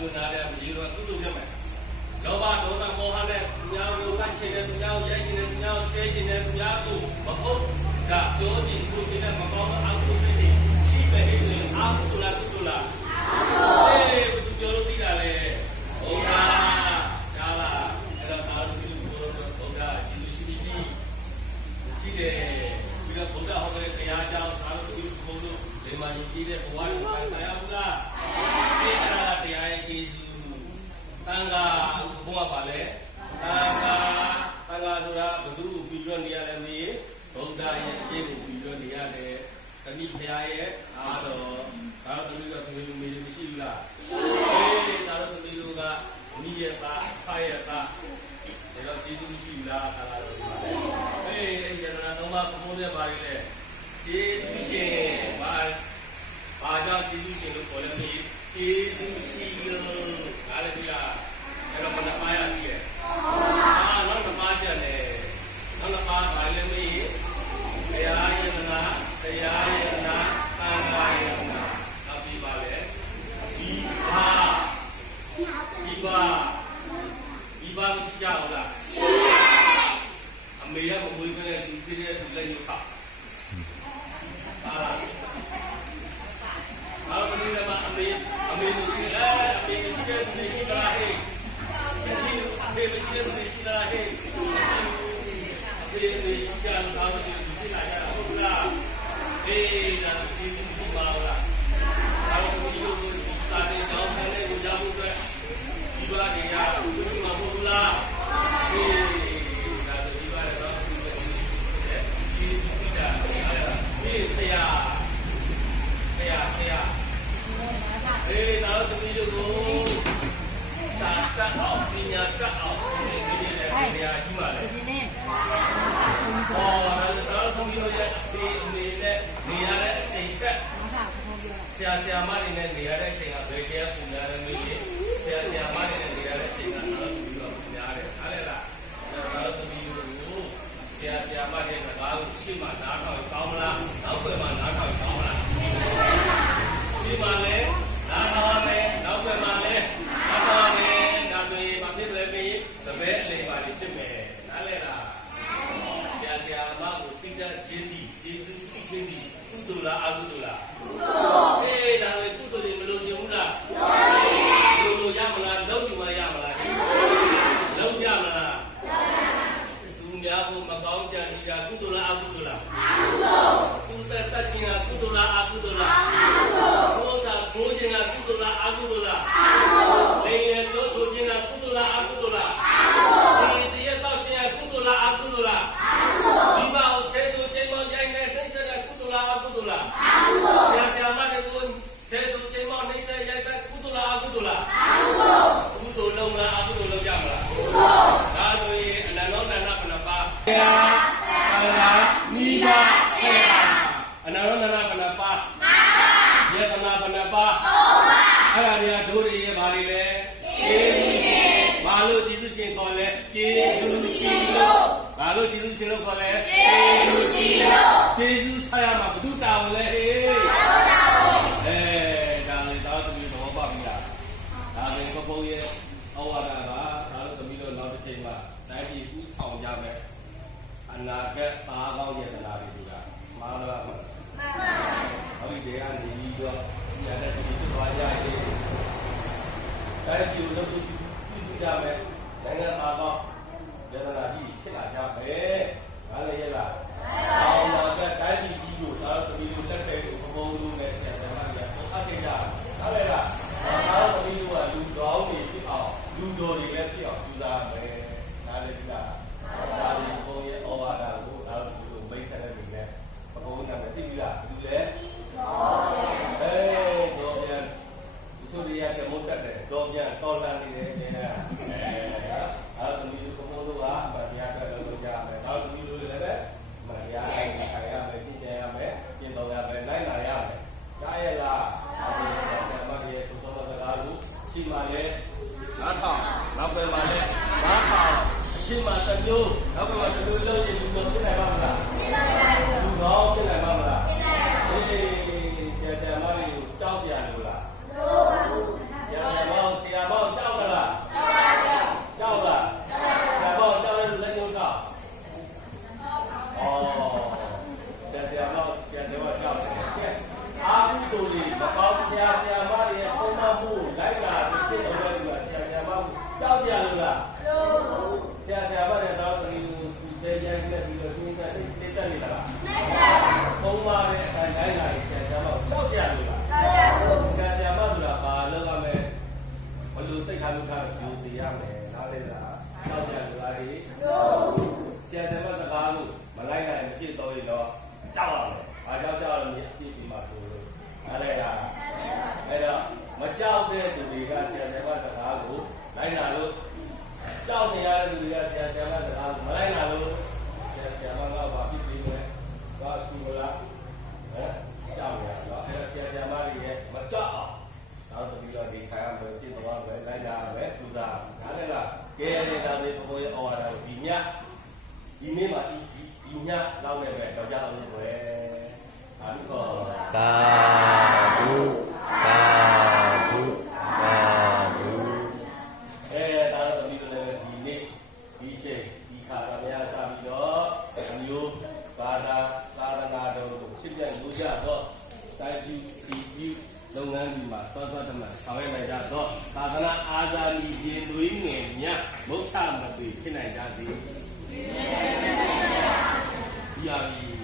မျိုးနားတယ်ဒီလိုကုသိုလ်ဖြစ်မယ်လောဘဒေါသမောဟနဲ့သူများကိုကချင်တယ်သူများကိုရိုက်ချင်တယ်သူများကိုဆဲချင်တယ်သူများကိုမဟုတ်ကပြောကြည့်ဆိုကြည့်တဲ့မကောင်းသောအကုသိုလ်တွေရှိပဲလေဆိုရင်အကုသိုလ်လားကုသိုလ်လားအေးဘယ်သူပြောလို့သိတာလဲဘုရားကာလာအဲ့တော့သာလူမျိုးကိုဘုရားကြည့်လို့ရှိရှိကြည့်တယ် ပြီးတော့ဘုရားဟောတဲ့တရားကြောင့်သာလူမျိုးကိုဘုရားဒီမှာကြည့်တဲ့ဘဝကိုပိုင်ဆိုင်ရဘူးလားဒီအရာတရားရဲ့ကျေးဇူးတန်ခါဘုရားပါလေတန်ခါတန်ခါဆိုတာဘယ်သူကိုပြီးတော့နေရလဲမေးဘုရားရဲ့အကျင့်ကိုပြီးတော့နေရတယ်တတိဖရာရဲ့အားတော်သာလူမျိုးကဘယ်လိုမေးလို့မရှိဘူးလားအေးသာလူမျိုးကမိရဲ့သားဖရဲ့သားဒါတော့ကျေးဇူးမရှိဘူးလားသာလာတော် ပါလေအေးအဲ့ဒီရနာတော့မှဘုန်းတဲ့ပါလေလေကျေးဇူးရှင်ပါဘာကြောင့်ကျေးဇူးရှင်လို့ခေါ်လဲမေးကျေးဇူးရှိလို့ဒါလည်းဒီလားအဲ့တော့မနပါရပြီရဲ့အာနောက်တစ်ပါးကျန်တယ်နောက်တစ်ပါးပါလဲမေးတရားယတနာတရားယတနာသံဃာယတနာနောက်ပြီးပါလေဒီပါဒီပါဒီပါမရှိကြဘူးလားအမေရမမွေးခဲ့တဲ့လူပြည့်တဲ့လူလည်းညှောက်ပါဟာလားအားလုံးဒီမှာအမေအမေမရှိလားအမေမရှိတဲ့သူရှိလားဟဲ့မရှိအမေမရှိတဲ့သူရှိလားဟဲ့မရှိအမေမရှိကြလို့အားလုံးဒီရှိလာကြဟုတ်လား အေးဒါကျေးဇူးပြုပါလားအားလုံးဒီလိုဒီစာတဲ့ကြောင်းနဲ့ကိုကြားဖို့အတွက်ဒီဘာတွေရဒီမှာမဟုတ်လားအေးဒါဒီဘာတွေတော့ဒီကျေးဇူးပြုတာအေးဆရာဆရာဆရာအေးနောက်သမီးတို့ကိုသာတတ်အောင်ပညာတတ်အောင်ဒီနေ့လည်းတရားကြီးပါလေ ရာဆရာမတွေနဲ့နေရတဲ့အချိန်ကဘယ်တရားပူများလဲမေးရင်ဆရာဆရာမတွေနဲ့နေရတဲ့အချိန်ကတော့ပြီးတော့ပူများတယ်။ဟာလေလား။တော့သမီးတို့ကိုဆရာဆရာမတွေနဲ့ဘာလို့ရှေ့မှာနားထောင်ကောင်းမလား။နောက်ဘက်မှာနားထောင်ကောင်းမလား။ဒီမှာလေနားထောင်မယ်နောက်ဘက်မှာလေနားထောင်မယ်ဒါဆိုရင်မဖြစ်လည်းမေးတပည့်အလေးပါလိဖြစ်မယ်။နားလေလား။ဆရာဆရာမကိုတိကျခြင်းသည်ကျေးဇူးတိခြင်းသည်ကုသိုလ်လားအကုသိုလ်လားကုသိုလ်အေးဒါလည်းကုသိုလ်တွေမလို့ကြုံဘူးလားမလို့လို့ရမလားလုံးယူမရမလားလုံးကြမလားသူများကိုမကောင်းကြံကြကုသိုလ်လားအကုသိုလ်လားအကုသိုလ်သူတက်တက်ခြင်းကကုသိုလ်လားအကုသိုလ်လားအကုသိုလ်ဘုရားဘိုးခြင်းကကုသိုလ်လားအကုသိုလ်လားအကုသိုလ်လေရတော့ဆိုခြင်းကကုသိုလ်လားအကုသိုလ်လားအကုသိုလ်ဒီတရားတော့ခြင်းကကုသိုလ် လားအကုသိုလ်လားဒီပါကိုဆဲဆိုကျင်းမောင်းကြိုင်နဲ့နှိမ့်ဆက်တဲ့ကုသလားအကုသလားအကုသဆရာဆရာမတွေကိုဆဲဆိုကျင်းမောင်းနှိမ့်ဆက်ရိုက်တဲ့ကုသလားအကုသလားအကုသကုသလုံးလားအကုသလုံးကြမလားကုသဒါဆိုရင်အနန္တောနန္ဒဘဏပါဆရာဆရာမိဘဆရာအနန္တောနန္ဒဘဏပါယတနာဘဏပါအဲ့ဒါတွေကဒိုးတွေရဲ့ဘာတွေလဲကျေးဇူးရှင်ဘာလို့ကျေးဇူးရှင်ခေါ်လဲကျေးဇူးရှင် လို့ဘာလို့ကျေးဇူးရှင်လို့ခေါ်လဲကျေးဇူးဆရာမှာဘုသူတာဝန်လဲဟေးသာတာဝန်အဲဒါလေသာသမီးသဘောပေါက်ပြီလားဒါပဲပပုံရဲ့ဩဝါဒကဒါလို့သမီးတို့နောက်တစ်ချိန်မှာတိုင်းပြည်ဥဆောင်ကြမယ်အနာဂတ်သားကောင်းရဲ့နာတွေဆိုတာမှားတော့မှာဟောဒီတရားနေပြီးတော့ညတဲ့ဒီလိုသွားကြရေးတိုင်းပြည်ကိုလုပ်ပြီးပြုကြမယ်နိုင်ငံသားကောင်းယန္တနာ ကြီးဖြစ်လာကြမယ်ဒါလည်းရလား အောင်လာတဲ့တိုင်းပြည်ကြီးကိုဒါတော့တမီးတို့လက်ပဲကိုဘုံဘုံလုံးနဲ့ဆရာဆရာမကြီးကအပ်ခဲ့ကြတာလေလားဒါတော့တမီးတို့ကလူတော်တွေဖြစ်အောင်လူတော်တွေလည်းဖြစ်အောင်ကြိုးစားမယ်ဒါလည်းဒီလားဒါလည်းဘုံရဲ့ဩဝါဒကိုဒါတော့ဒီလိုမိတ်ဆက်တဲ့လူနဲ့ဘုံနာမသိပြီလားလူလဲအေးတော့ပြန်ဒီဆိုရရကမုတ်တက်တယ်တော့ပြန်တော်လန်နေတယ်နေအဲအဲဒါတမီးတို့ဘုံတို့ကဗာတရားပဲလုပ်ကြမယ်နောက်တမီးတို့လည်းပဲ မရရနိုင်ခိုင်ရမယ်ပြင်ရမယ်ပြင်တော်ရမယ်နိုင်လာရမယ်ဒါရဲ့လားအဲဒီဆရာမကြီးရဲ့သုသောစကားကိုရှိမှလဲငါထောင်နောက်ပဲမှလဲငါထောင်အရှိ မှတစ်မျိုးနော Falou! တည်ပြုလုပ်ငန်းဒီမှာသွားသွားတမန်ဆောင်ရွက်နိုင်ကြသောသာသနာအားသာမီရင်သွေးငယ်များမုတ်ဆမသွေဖြစ်နိုင်ကြစေ။ဒီယာမီ